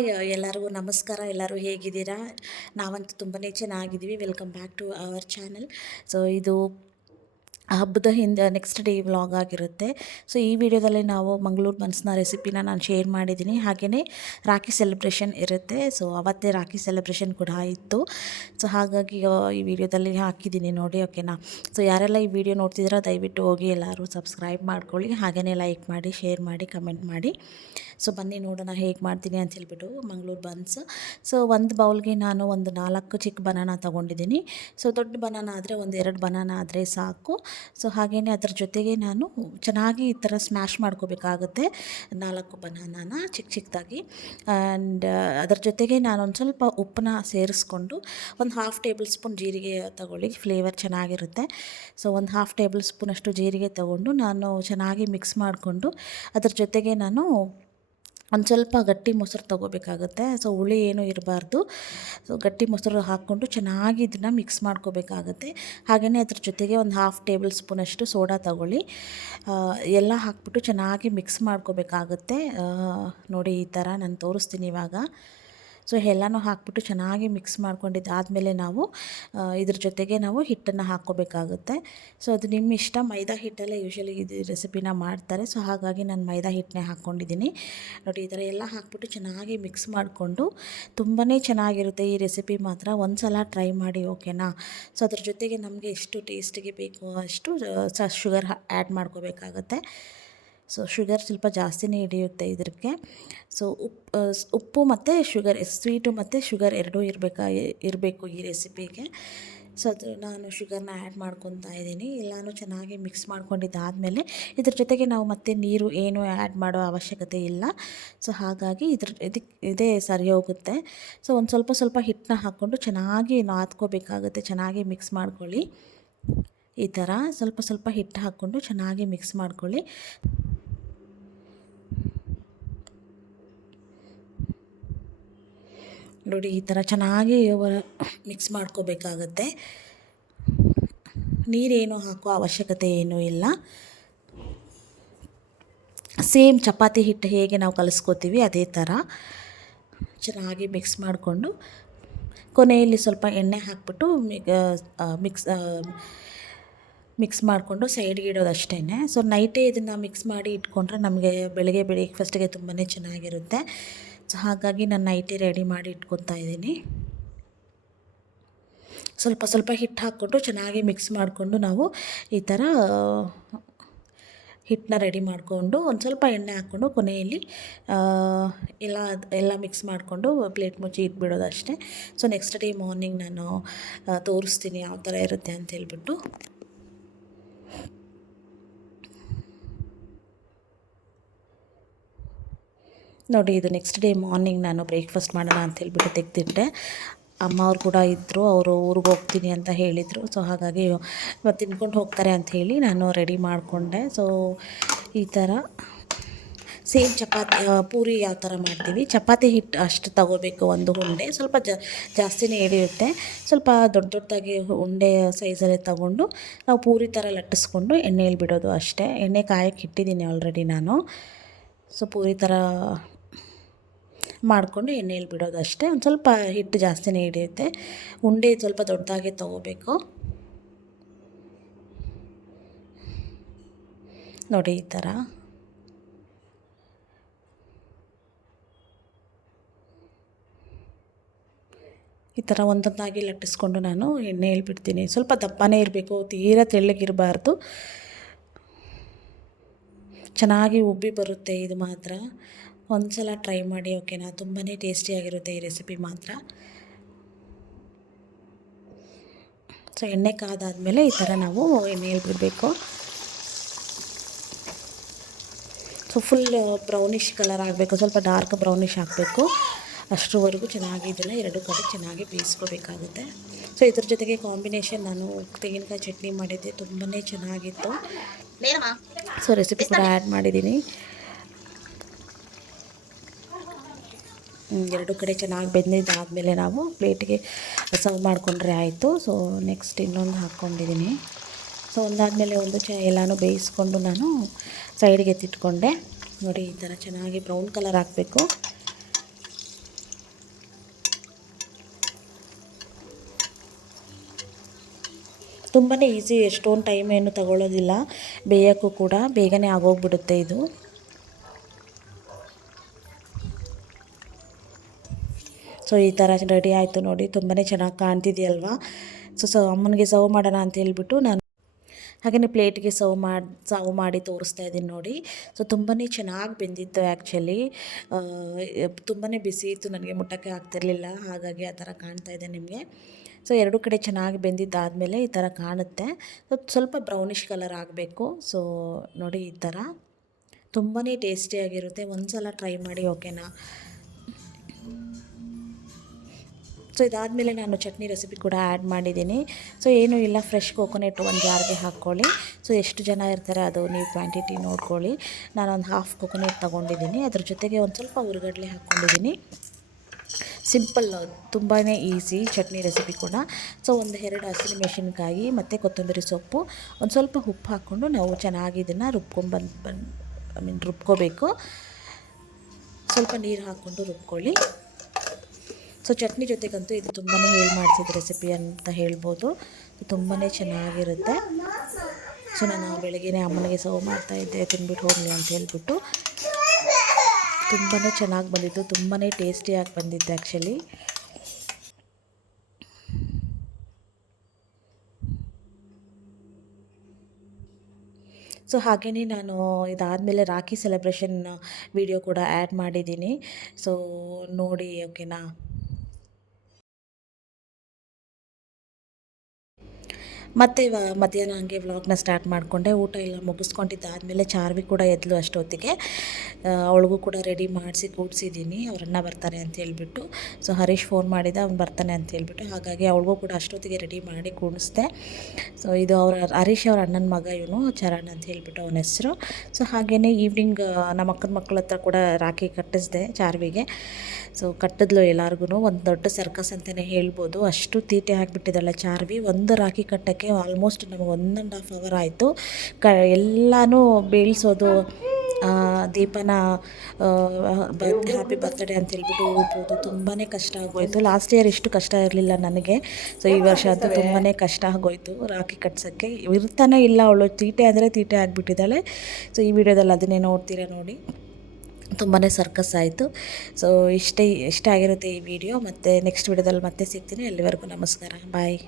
Hi ಎಲ್ಲರಿಗೂ ನಮಸ್ಕಾರ. ಎಲ್ಲರೂ ಹೇಗಿದ್ದೀರಾ? ನಾವಂತೂ ತುಂಬಾ ಚೆನ್ನಾಗಿದ್ದೀವಿ. Welcome back to our channel. So ಇದು ಹಬ್ಬದ ಹಿಂದೆ ನೆಕ್ಸ್ಟ್ ಡೇ ವ್ಲಾಗ್ ಆಗಿರುತ್ತೆ. ಸೊ ಈ ವಿಡಿಯೋದಲ್ಲಿ ನಾವು ಮಂಗಳೂರು ಬನ್ಸ್ನ ರೆಸಿಪಿನ ನಾನು ಶೇರ್ ಮಾಡಿದ್ದೀನಿ. ಹಾಗೆಯೇ ರಾಖಿ ಸೆಲೆಬ್ರೇಷನ್ ಇರುತ್ತೆ. ಸೊ ಅವತ್ತೇ ರಾಖಿ ಸೆಲೆಬ್ರೇಷನ್ ಕೂಡ ಇತ್ತು. ಸೊ ಹಾಗಾಗಿ ಈ ವಿಡಿಯೋದಲ್ಲಿ ಹಾಕಿದ್ದೀನಿ ನೋಡಿ, ಓಕೆನಾ. ಸೊ ಯಾರೆಲ್ಲ ಈ ವಿಡಿಯೋ ನೋಡ್ತಿದ್ದೀರಾ ದಯವಿಟ್ಟು ಹೋಗಿ ಎಲ್ಲರೂ ಸಬ್ಸ್ಕ್ರೈಬ್ ಮಾಡ್ಕೊಳ್ಳಿ. ಹಾಗೆಯೇ ಲೈಕ್ ಮಾಡಿ, ಶೇರ್ ಮಾಡಿ, ಕಮೆಂಟ್ ಮಾಡಿ. ಸೊ ಬನ್ನಿ ನೋಡೋಣ ಹೇಗೆ ಮಾಡ್ತೀನಿ ಅಂತ ಹೇಳ್ಬಿಟ್ಟು ಮಂಗಳೂರು ಬನ್ಸ್. ಸೊ ಒಂದು ಬೌಲ್ಗೆ ನಾನು ಒಂದು 4 ಚಿಕ್ಕ ಬನಾನ ತೊಗೊಂಡಿದ್ದೀನಿ. ಸೊ ದೊಡ್ಡ ಬನಾನ ಆದರೆ ಒಂದು 2 ಬನಾನ ಆದರೆ ಸಾಕು. ಸೊ ಹಾಗೆಯೇ ಅದ್ರ ಜೊತೆಗೆ ನಾನು ಚೆನ್ನಾಗಿ ಈ ಥರ ಸ್ಮ್ಯಾಶ್ ಮಾಡ್ಕೋಬೇಕಾಗುತ್ತೆ 4 ಬನಾನಾನ ಚಿಕ್ಕದಾಗಿ. ಆ್ಯಂಡ್ ಅದರ ಜೊತೆಗೆ ನಾನು ಒಂದು ಸ್ವಲ್ಪ ಉಪ್ಪನ್ನ ಸೇರಿಸ್ಕೊಂಡು ಒಂದು ½ ಟೇಬಲ್ ಸ್ಪೂನ್ ಜೀರಿಗೆ ತೊಗೊಳ್ಳಿ, ಫ್ಲೇವರ್ ಚೆನ್ನಾಗಿರುತ್ತೆ. ಸೊ ಒಂದು ½ ಟೇಬಲ್ ಸ್ಪೂನಷ್ಟು ಜೀರಿಗೆ ತೊಗೊಂಡು ನಾನು ಚೆನ್ನಾಗಿ ಮಿಕ್ಸ್ ಮಾಡಿಕೊಂಡು ಅದ್ರ ಜೊತೆಗೆ ನಾನು ಒಂದು ಸ್ವಲ್ಪ ಗಟ್ಟಿ ಮೊಸರು ತೊಗೋಬೇಕಾಗುತ್ತೆ. ಸೊ ಹುಳಿ ಏನೂ ಇರಬಾರ್ದು. ಸೊ ಗಟ್ಟಿ ಮೊಸರು ಹಾಕ್ಕೊಂಡು ಚೆನ್ನಾಗಿ ಇದನ್ನು ಮಿಕ್ಸ್ ಮಾಡ್ಕೋಬೇಕಾಗುತ್ತೆ. ಹಾಗೆಯೇ ಅದ್ರ ಜೊತೆಗೆ ಒಂದು ½ ಟೇಬಲ್ ಸ್ಪೂನಷ್ಟು ಸೋಡಾ ತೊಗೊಳ್ಳಿ. ಎಲ್ಲ ಹಾಕ್ಬಿಟ್ಟು ಚೆನ್ನಾಗಿ ಮಿಕ್ಸ್ ಮಾಡ್ಕೋಬೇಕಾಗುತ್ತೆ. ನೋಡಿ ಈ ಥರ ನಾನು ತೋರಿಸ್ತೀನಿ ಇವಾಗ. ಸೊ ಎಲ್ಲನೂ ಹಾಕ್ಬಿಟ್ಟು ಚೆನ್ನಾಗಿ ಮಿಕ್ಸ್ ಮಾಡ್ಕೊಂಡಿದ್ದಾದಮೇಲೆ ನಾವು ಇದ್ರ ಜೊತೆಗೆ ನಾವು ಹಿಟ್ಟನ್ನು ಹಾಕ್ಕೋಬೇಕಾಗುತ್ತೆ. ಸೊ ಅದು ನಿಮ್ಮ ಇಷ್ಟ. ಮೈದಾ ಹಿಟ್ಟಲ್ಲೇ ಯೂಶ್ವಲಿ ಇದು ರೆಸಿಪಿನ ಮಾಡ್ತಾರೆ. ಸೊ ಹಾಗಾಗಿ ನಾನು ಮೈದಾ ಹಿಟ್ಟನ್ನೇ ಹಾಕ್ಕೊಂಡಿದ್ದೀನಿ. ನೋಡಿ ಈ ಥರ ಎಲ್ಲ ಹಾಕ್ಬಿಟ್ಟು ಚೆನ್ನಾಗಿ ಮಿಕ್ಸ್ ಮಾಡಿಕೊಂಡು ತುಂಬಾ ಚೆನ್ನಾಗಿರುತ್ತೆ ಈ ರೆಸಿಪಿ ಮಾತ್ರ. ಒಂದು ಸಲ ಟ್ರೈ ಮಾಡಿ, ಓಕೆನಾ. ಸೊ ಅದ್ರ ಜೊತೆಗೆ ನಮಗೆ ಎಷ್ಟು ಟೇಸ್ಟಿಗೆ ಬೇಕು ಅಷ್ಟು ಶುಗರ್ ಆ್ಯಡ್ ಮಾಡ್ಕೋಬೇಕಾಗತ್ತೆ. ಸೊ ಶುಗರ್ ಸ್ವಲ್ಪ ಜಾಸ್ತಿನೇ ಹಿಡಿಯುತ್ತೆ ಇದಕ್ಕೆ. ಸೊ ಉಪ್ಪು ಮತ್ತು ಶುಗರ್, ಸ್ವೀಟು ಮತ್ತು ಶುಗರ್ ಎರಡೂ ಇರಬೇಕು ಈ ರೆಸಿಪಿಗೆ. ಸೊ ಅದು ನಾನು ಶುಗರ್ನ ಆ್ಯಡ್ ಮಾಡ್ಕೊತಾ ಇದ್ದೀನಿ. ಎಲ್ಲನೂ ಚೆನ್ನಾಗಿ ಮಿಕ್ಸ್ ಮಾಡ್ಕೊಂಡಿದ್ದಾದಮೇಲೆ ಇದ್ರ ಜೊತೆಗೆ ನಾವು ಮತ್ತೆ ನೀರು ಏನು ಆ್ಯಡ್ ಮಾಡೋ ಅವಶ್ಯಕತೆ ಇಲ್ಲ. ಸೊ ಹಾಗಾಗಿ ಇದೇ ಸರಿ ಹೋಗುತ್ತೆ. ಸೊ ಒಂದು ಸ್ವಲ್ಪ ಹಿಟ್ಟನ್ನ ಹಾಕ್ಕೊಂಡು ಚೆನ್ನಾಗಿ ನಾದ್ಕೋಬೇಕಾಗುತ್ತೆ. ಚೆನ್ನಾಗಿ ಮಿಕ್ಸ್ ಮಾಡ್ಕೊಳ್ಳಿ. ಈ ಥರ ಸ್ವಲ್ಪ ಹಿಟ್ಟು ಹಾಕ್ಕೊಂಡು ಚೆನ್ನಾಗಿ ಮಿಕ್ಸ್ ಮಾಡ್ಕೊಳ್ಳಿ. ನೋಡಿ ಈ ಥರ ಚೆನ್ನಾಗಿ ಮಿಕ್ಸ್ ಮಾಡ್ಕೋಬೇಕಾಗತ್ತೆ. ನೀರೇನು ಹಾಕೋ ಅವಶ್ಯಕತೆ ಏನೂ ಇಲ್ಲ. ಸೇಮ್ ಚಪಾತಿ ಹಿಟ್ಟು ಹೇಗೆ ನಾವು ಕಲಿಸ್ಕೋತೀವಿ ಅದೇ ಥರ ಚೆನ್ನಾಗಿ ಮಿಕ್ಸ್ ಮಾಡಿಕೊಂಡು ಕೊನೆಯಲ್ಲಿ ಸ್ವಲ್ಪ ಎಣ್ಣೆ ಹಾಕ್ಬಿಟ್ಟು ಮಿಕ್ಸ್ ಮಾಡಿಕೊಂಡು ಸೈಡ್ಗೆ ಇಡೋದು ಅಷ್ಟೇ. ಸೊ ನೈಟೇ ಇದನ್ನು ಮಿಕ್ಸ್ ಮಾಡಿ ಇಟ್ಕೊಂಡ್ರೆ ನಮಗೆ ಬೆಳಗ್ಗೆ ಬ್ರೇಕ್ಫಾಸ್ಟಿಗೆ ತುಂಬಾ ಚೆನ್ನಾಗಿರುತ್ತೆ. ಸೊ ಹಾಗಾಗಿ ನಾನು ನೈಟೇ ರೆಡಿ ಮಾಡಿ ಇಟ್ಕೊತಾ ಇದ್ದೀನಿ. ಸ್ವಲ್ಪ ಹಿಟ್ಟು ಹಾಕ್ಕೊಂಡು ಚೆನ್ನಾಗಿ ಮಿಕ್ಸ್ ಮಾಡಿಕೊಂಡು ನಾವು ಈ ಥರ ಹಿಟ್ಟನ್ನ ರೆಡಿ ಮಾಡಿಕೊಂಡು ಒಂದು ಸ್ವಲ್ಪ ಎಣ್ಣೆ ಹಾಕ್ಕೊಂಡು ಕೊನೆಯಲ್ಲಿ ಎಲ್ಲ ಮಿಕ್ಸ್ ಮಾಡಿಕೊಂಡು ಪ್ಲೇಟ್ ಮುಚ್ಚಿ ಇಟ್ಬಿಡೋದು ಅಷ್ಟೇ. ಸೊ ನೆಕ್ಸ್ಟ್ ಡೇ ಮಾರ್ನಿಂಗ್ ನಾನು ತೋರಿಸ್ತೀನಿ ಯಾವ ಥರ ಇರುತ್ತೆ ಅಂತ ಹೇಳ್ಬಿಟ್ಟು. ನೋಡಿ ಇದು ನೆಕ್ಸ್ಟ್ ಡೇ ಮಾರ್ನಿಂಗ್ ನಾನು ಬ್ರೇಕ್ಫಾಸ್ಟ್ ಮಾಡೋಣ ಅಂತ ಹೇಳ್ಬಿಟ್ಟು ತೆಗೆದಿಟ್ಟೆ. ಅಮ್ಮ ಅವ್ರು ಕೂಡ ಇದ್ದರು, ಅವರು ಊರಿಗೆ ಹೋಗ್ತೀನಿ ಅಂತ ಹೇಳಿದರು. ಸೊ ಹಾಗಾಗಿ ತಿನ್ಕೊಂಡು ಹೋಗ್ತಾರೆ ಅಂತ ಹೇಳಿ ನಾನು ರೆಡಿ ಮಾಡಿಕೊಂಡೆ. ಸೊ ಈ ಥರ ಸೇಮ್ ಚಪಾತಿ ಪೂರಿ ಯಾವ ಥರ ಮಾಡ್ತೀವಿ, ಚಪಾತಿ ಹಿಟ್ಟು ಅಷ್ಟು ತಗೋಬೇಕು ಒಂದು ಉಂಡೆ. ಸ್ವಲ್ಪ ಜಾಸ್ತಿನೇ ಹಿಡಿಯುತ್ತೆ. ಸ್ವಲ್ಪ ದೊಡ್ಡದಾಗಿ ಉಂಡೆ ಸೈಜಲ್ಲೇ ತಗೊಂಡು ನಾವು ಪೂರಿ ಥರ ಲಟ್ಟಿಸ್ಕೊಂಡು ಎಣ್ಣೆಯಲ್ಲಿ ಬಿಡೋದು ಅಷ್ಟೇ. ಎಣ್ಣೆ ಕಾಯಕ್ಕೆ ಇಟ್ಟಿದ್ದೀನಿ ಆಲ್ರೆಡಿ ನಾನು. ಸೊ ಪೂರಿ ಥರ ಮಾಡಿಕೊಂಡು ಎಣ್ಣೆಯಲ್ಲಿ ಬಿಡೋದು ಅಷ್ಟೇ. ಒಂದು ಸ್ವಲ್ಪ ಹಿಟ್ಟು ಜಾಸ್ತಿನೇ ಹಿಡಿಯುತ್ತೆ. ಉಂಡೆ ಸ್ವಲ್ಪ ದೊಡ್ಡದಾಗಿ ತೊಗೋಬೇಕು. ನೋಡಿ ಈ ಥರ ಒಂದೊಂದಾಗಿ ಲಟ್ಟಿಸ್ಕೊಂಡು ನಾನು ಎಣ್ಣೆಯಲ್ಲಿ ಬಿಡ್ತೀನಿ. ಸ್ವಲ್ಪ ದಪ್ಪನೇ ಇರಬೇಕು, ತೀರಾ ತೆಳ್ಳಗಿರಬಾರ್ದು. ಚೆನ್ನಾಗಿ ಉಬ್ಬಿ ಬರುತ್ತೆ ಇದು ಮಾತ್ರ. ಒಂದು ಸಲ ಟ್ರೈ ಮಾಡಿ, ಓಕೆನಾ. ತುಂಬಾ ಟೇಸ್ಟಿಯಾಗಿರುತ್ತೆ ಈ ರೆಸಿಪಿ ಮಾತ್ರ. ಸೊ ಎಣ್ಣೆ ಕಾದಾದಮೇಲೆ ಈ ಥರ ನಾವು ಎಣ್ಣೆಯಲ್ಲಿ ಬಿಡಬೇಕು. ಸೊ ಫುಲ್ ಬ್ರೌನಿಷ್ ಕಲರ್ ಆಗಬೇಕು, ಸ್ವಲ್ಪ ಡಾರ್ಕ್ ಬ್ರೌನಿಷ್ ಆಗಬೇಕು. ಅಷ್ಟರವರೆಗೂ ಚೆನ್ನಾಗಿ ಇದನ್ನು ಎರಡು ಕಡೆ ಚೆನ್ನಾಗಿ ಬೇಯಿಸ್ಕೋಬೇಕಾಗುತ್ತೆ. ಸೊ ಇದ್ರ ಜೊತೆಗೆ ಕಾಂಬಿನೇಷನ್ ನಾನು ತೆಂಗಿನಕಾಯಿ ಚಟ್ನಿ ಮಾಡಿದ್ದೆ, ತುಂಬಾ ಚೆನ್ನಾಗಿತ್ತು. ಸೊ ರೆಸಿಪಿ ಕೂಡ ಆ್ಯಡ್ ಮಾಡಿದ್ದೀನಿ. ಎರಡು ಕಡೆ ಚೆನ್ನಾಗಿ ಬೆಂದಿದ್ದಾದಮೇಲೆ ನಾವು ಪ್ಲೇಟಿಗೆ ಸರ್ವ್ ಮಾಡಿಕೊಂಡ್ರೆ ಆಯಿತು. ಸೊ ನೆಕ್ಸ್ಟ್ ಇನ್ನೊಂದು ಹಾಕ್ಕೊಂಡಿದ್ದೀನಿ. ಸೊ ಒಂದಾದಮೇಲೆ ಒಂದು ಎಲ್ಲನೂ ಬೇಯಿಸ್ಕೊಂಡು ನಾನು ಸೈಡಿಗೆ ಎತ್ತಿಟ್ಕೊಂಡೆ. ನೋಡಿ ಈ ಥರ ಚೆನ್ನಾಗಿ ಬ್ರೌನ್ ಕಲರ್ ಹಾಕಬೇಕು. ತುಂಬಾ ಈಸಿ, ಎಷ್ಟೊಂದು ಟೈಮ್ ಏನು ತಗೊಳ್ಳೋದಿಲ್ಲ, ಬೇಯೋಕ್ಕೂ ಕೂಡ ಬೇಗನೆ ಆಗೋಗ್ಬಿಡುತ್ತೆ ಇದು. ಸೊ ಈ ಥರ ರೆಡಿ ಆಯಿತು ನೋಡಿ, ತುಂಬಾ ಚೆನ್ನಾಗಿ ಕಾಣ್ತಿದೆಯಲ್ವಾ. ಅಮ್ಮನಿಗೆ ಸರ್ವ್ ಮಾಡೋಣ ಅಂತ ಹೇಳ್ಬಿಟ್ಟು ನಾನು ಹಾಗೆಯೇ ಪ್ಲೇಟ್ಗೆ ಸರ್ವ್ ಮಾಡಿ ತೋರಿಸ್ತಾ ಇದ್ದೀನಿ ನೋಡಿ. ಸೊ ತುಂಬಾ ಚೆನ್ನಾಗಿ ಬೆಂದಿತ್ತು ಆ್ಯಕ್ಚುಲಿ, ತುಂಬಾ ಬಿಸಿ ಇತ್ತು, ನನಗೆ ಮುಟ್ಟಕ್ಕೆ ಆಗ್ತಿರ್ಲಿಲ್ಲ, ಹಾಗಾಗಿ ಆ ಥರ ಕಾಣ್ತಾ ಇದೆ ನಿಮಗೆ. ಸೊ ಎರಡೂ ಕಡೆ ಚೆನ್ನಾಗಿ ಬೆಂದಿದ್ದಾದಮೇಲೆ ಈ ಥರ ಕಾಣುತ್ತೆ. ಸ್ವಲ್ಪ ಬ್ರೌನಿಷ್ ಕಲರ್ ಆಗಬೇಕು. ಸೊ ನೋಡಿ ಈ ಥರ ತುಂಬಾ ಟೇಸ್ಟಿಯಾಗಿರುತ್ತೆ, ಒಂದು ಸಲ ಟ್ರೈ ಮಾಡಿ, ಓಕೆನಾ. ಸೊ ಇದಾದಮೇಲೆ ನಾನು ಚಟ್ನಿ ರೆಸಿಪಿ ಕೂಡ ಆ್ಯಡ್ ಮಾಡಿದ್ದೀನಿ. ಸೊ ಏನೂ ಇಲ್ಲ, ಫ್ರೆಶ್ ಕೋಕೋನಟ್ ಒಂದು ಜಾರ್ಗೆ ಹಾಕ್ಕೊಳ್ಳಿ. ಸೊ ಎಷ್ಟು ಜನ ಇರ್ತಾರೆ ಅದು ನೀವು ಕ್ವಾಂಟಿಟಿ ನೋಡ್ಕೊಳ್ಳಿ. ನಾನೊಂದು ಹಾಫ್ ಕೋಕೋನಟ್ ತೊಗೊಂಡಿದ್ದೀನಿ, ಅದ್ರ ಜೊತೆಗೆ ಒಂದು ಸ್ವಲ್ಪ ಹುರ್ಗಡ್ಲೆ ಹಾಕ್ಕೊಂಡಿದ್ದೀನಿ. ಸಿಂಪಲ್, ತುಂಬಾ ಈಸಿ ಚಟ್ನಿ ರೆಸಿಪಿ ಕೂಡ. ಸೊ ಒಂದು 2 ಹಸಿಮೆಣಸಿನಕಾಯಿ ಮತ್ತು ಕೊತ್ತಂಬರಿ ಸೊಪ್ಪು, ಒಂದು ಸ್ವಲ್ಪ ಉಪ್ಪು ಹಾಕ್ಕೊಂಡು ನಾವು ಚೆನ್ನಾಗಿ ಇದನ್ನು ರುಬ್ಕೋಬೇಕು. ಸ್ವಲ್ಪ ನೀರು ಹಾಕ್ಕೊಂಡು ರುಬ್ಕೊಳ್ಳಿ. ಸೊ ಚಟ್ನಿ ಜೊತೆಗಂತೂ ಇದು ತುಂಬಾ ಮಾಡಿಸಿದ ರೆಸಿಪಿ ಅಂತ ಹೇಳ್ಬೋದು. ತುಂಬಾ ಚೆನ್ನಾಗಿರುತ್ತೆ. ಸೊ ನಾನು ಬೆಳಗ್ಗೆನೇ ಅಮ್ಮನಿಗೆ ಸರ್ವ್ ಮಾಡ್ತಾಯಿದ್ದೆ, ತಿಂದ್ಬಿಟ್ಟು ಹೋಗಲಿ ಅಂತ ಹೇಳ್ಬಿಟ್ಟು. ತುಂಬಾ ಚೆನ್ನಾಗಿ ಬಂದಿತ್ತು, ತುಂಬಾ ಟೇಸ್ಟಿಯಾಗಿ ಬಂದಿತ್ತು ಆ್ಯಕ್ಚುಲಿ. ಸೊ ಹಾಗೆಯೇ ನಾನು ಇದಾದಮೇಲೆ ರಾಖಿ ಸೆಲೆಬ್ರೇಷನ್ ವಿಡಿಯೋ ಕೂಡ ಆ್ಯಡ್ ಮಾಡಿದ್ದೀನಿ. ಸೊ ನೋಡಿ, ಓಕೆನಾ. ಮತ್ತು ಮಧ್ಯಾಹ್ನ ಹಂಗೆ ವ್ಲಾಗ್ನ ಸ್ಟಾರ್ಟ್ ಮಾಡಿಕೊಂಡೆ. ಊಟ ಎಲ್ಲ ಮುಗಿಸ್ಕೊಂಡಿದ್ದಾದಮೇಲೆ ಚಾರ್ವಿ ಕೂಡ ಎದ್ಲು ಅಷ್ಟೊತ್ತಿಗೆ. ಅವಳಿಗೂ ಕೂಡ ರೆಡಿ ಮಾಡಿಸಿ ಕೂಡಿಸಿದ್ದೀನಿ, ಅವರನ್ನ ಬರ್ತಾರೆ ಅಂತ ಹೇಳ್ಬಿಟ್ಟು. ಸೊ ಹರೀಶ್ ಫೋನ್ ಮಾಡಿದ, ಅವ್ನು ಬರ್ತಾನೆ ಅಂತ ಹೇಳ್ಬಿಟ್ಟು, ಹಾಗಾಗಿ ಅವಳಿಗೂ ಕೂಡ ಅಷ್ಟೊತ್ತಿಗೆ ರೆಡಿ ಮಾಡಿ ಕೂಡಿಸ್ದೆ. ಸೊ ಇದು ಹರೀಶ್ ಅವ್ರ ಅಣ್ಣನ ಮಗ, ಇವನು ಚರಣ್ ಅಂತ ಹೇಳ್ಬಿಟ್ಟು ಅವನ ಹೆಸರು. ಸೊ ಹಾಗೆಯೇ ಈವ್ನಿಂಗ್ ನಮ್ಮ ಅಕ್ಕನ ಮಕ್ಕಳ ಹತ್ರ ಕೂಡ ರಾಖಿ ಕಟ್ಟಿಸಿದೆ ಚಾರ್ವಿಗೆ. ಸೊ ಕಟ್ಟಿದ್ಲು ಎಲ್ಲರಿಗೂ, ಒಂದು ದೊಡ್ಡ ಸರ್ಕಸ್ ಅಂತಲೇ ಹೇಳ್ಬೋದು, ಅಷ್ಟು ತೀಟೆ ಆಗಿಬಿಟ್ಟಿದ್ದಾಳೆ ಚಾರ್ವಿ. ಒಂದು ರಾಖಿ ಕಟ್ಟಕ್ಕೆ ಆಲ್ಮೋಸ್ಟ್ ನಮಗೆ 1.5 ಅವರ್ ಆಯಿತು. ಎಲ್ಲನೂ ಬೀಳ್ಸೋದು, ದೀಪನ ಹ್ಯಾಪಿ ಬರ್ತ್ಡೇ ಅಂತ ಹೇಳ್ಬಿಟ್ಟು ಊದ್ಬೋದು, ತುಂಬಾ ಕಷ್ಟ ಆಗೋಯಿತು. ಲಾಸ್ಟ್ ಇಯರ್ ಇಷ್ಟು ಕಷ್ಟ ಇರಲಿಲ್ಲ ನನಗೆ. ಸೊ ಈ ವರ್ಷ ಅಂತೂ ತುಂಬಾ ಕಷ್ಟ ಆಗೋಯಿತು ರಾಖಿ ಕಟ್ಸೋಕ್ಕೆ. ಇರ್ತಾನೆ ಇಲ್ಲ ಅವಳು, ತೀಟೆ ಅಂದರೆ ತೀಟೆ ಆಗಿಬಿಟ್ಟಿದ್ದಾಳೆ. ಸೊ ಈ ವಿಡಿಯೋದಲ್ಲಿ ಅದನ್ನೇ ನೋಡ್ತೀರಾ ನೋಡಿ, ತುಂಬಾ ಸರ್ಕಸ್ ಆಯಿತು. ಸೊ ಇಷ್ಟ ಆಗಿರುತ್ತೆ ಈ ವಿಡಿಯೋ. ಮತ್ತು ನೆಕ್ಸ್ಟ್ ವಿಡಿಯೋದಲ್ಲಿ ಮತ್ತೆ ಸಿಗ್ತೀನಿ. ಅಲ್ಲಿವರೆಗೂ ನಮಸ್ಕಾರ, ಬಾಯ್.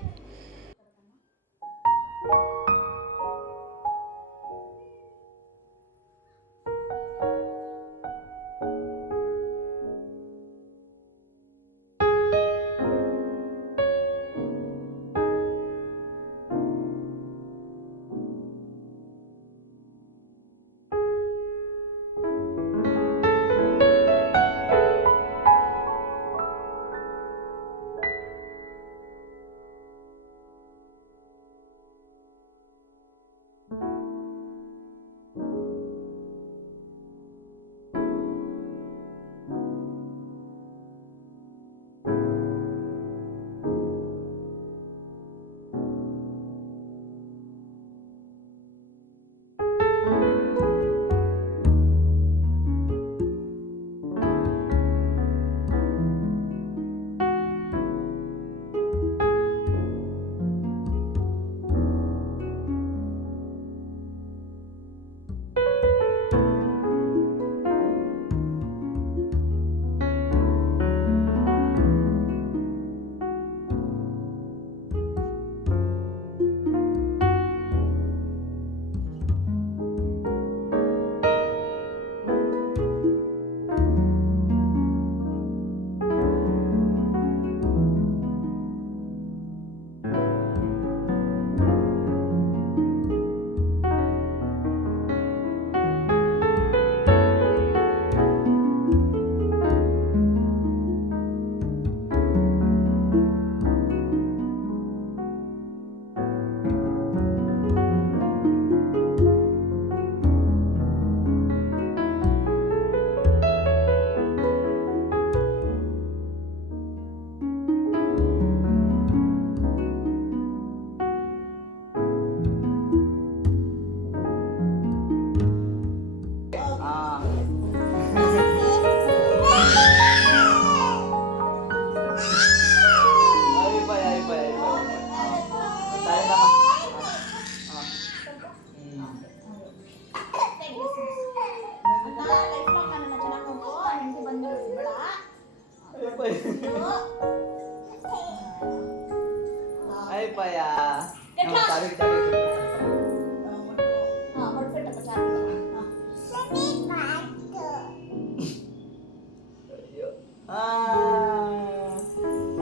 అయిపోయా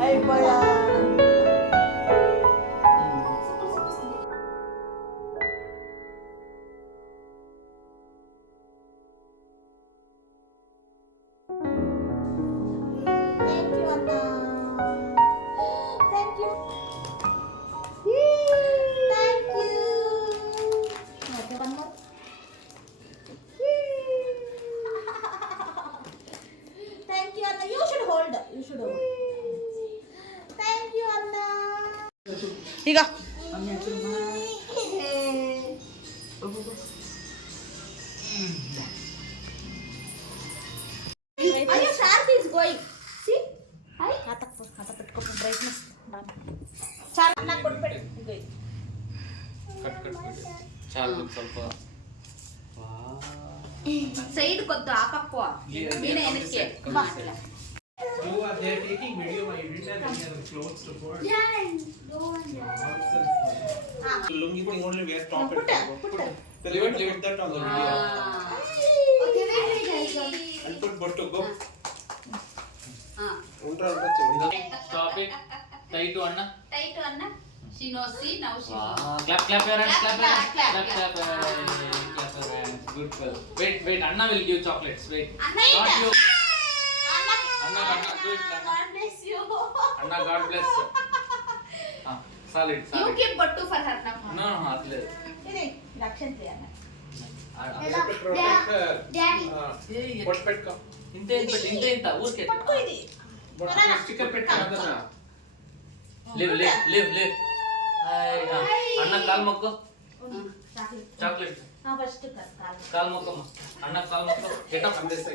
అయిపోయా ಈಗ ಸೈಡ್ ಕೊತ್ತು ಹಾಕಪ್ಪ ನೀನೇ ಏನಕ್ಕೆ You are there taking video, but you didn't have any other clothes to put. The lungi thing only wear top and top. Then you put that on the video. And put bottu go. Stop it. Tight to Anna. Tight to Anna. She knows. See now she. Clap your hands. Clap your hands. Clap your hands. Good girl. Wait. Anna will give chocolates. Wait. Not you. Anna, do it. God bless you. Anna, God bless you. Solid. You keep bottu for her now. No, athle. Protect her. Daddy. What pet ka? Inta. Urke. What sticker pet ka adana? Live. Hi. Anna, kaal makko. Chocolate. ಕಾಲ್ ಮಕ್ಕಮ್ಮ ಅಣ್ಣ ಕಾಲ್ ಮಕ್ಕ get up ಅಂದೆ ಸೈ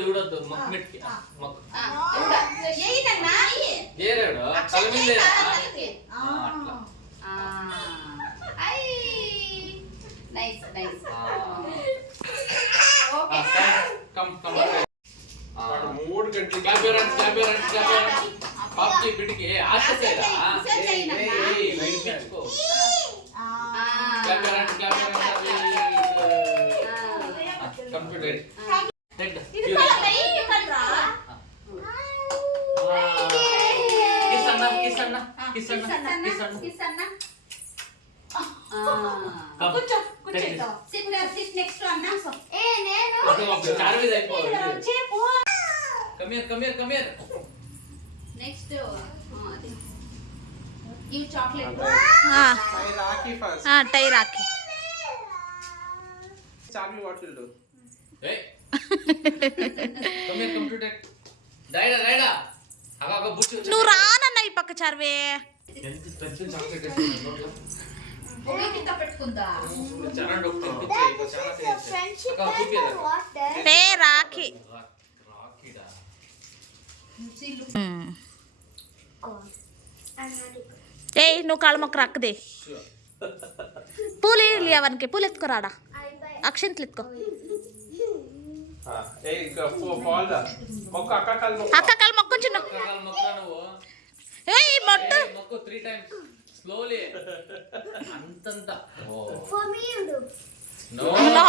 ಇವಡದ್ದು ಮಕ್ಮಿಟ್ಟಿ ಮಕ್ಕ ಏಯಿದನ್ನ ಏರೆಡು ಕಲಮಿಂದೆ ಐ ನೈಸ್ ಓಕೆ ಕಮ್ ಮೂಡ್ ಗಂಟೆ ಕ್ಲಾಪ್ ಯುವರ್ ಹ್ಯಾಂಡ್ಸ್ ಪಾಪ್ಜಿ ಬಿಡಿಗೆ ಆಶೆ ಇಲ್ಲ ಲೈಟ್ ಬಿಚ್ಕೋ clap your hands computer take the ಇದು ಕಲೈ ಕಲ್ರಾ kiss Anna కూర్చో sit next to Anna so నేను చార్వి అయిపోయి చెప్పు come here next give chocolate Rakhi first. Tie Rakhi Charmi, what will do? hey come here computer daida aga butchu నువ్వు రానన్న ఈ పక్క చార్వే ఎంత special chocolate నోట్లో ఓకే పెట్టుకుందా చరణ్ డాక్టర్ పిచ్చే ఇక చాలా ఫ్రెండ్షిప్ టై రాఖీ రాఖీడా ಏಯ್ నువ్వు ಕಾಳು ಮೊಕ್ಕ ರಾಕದೆ పూలు ఇల్లి అవనికి పూలు ఎత్తుకోరాడా అక్షంతలు ఎత్తుకో Hey, fall the. Mokka akka kal mokka. అక్క కాలు మొక్క చిన్న కాల్ మొక్కరా నువ్వు ఏయ్ మొట్టు మొక్కు 3 times slowly అంతంత For me, you do. no No.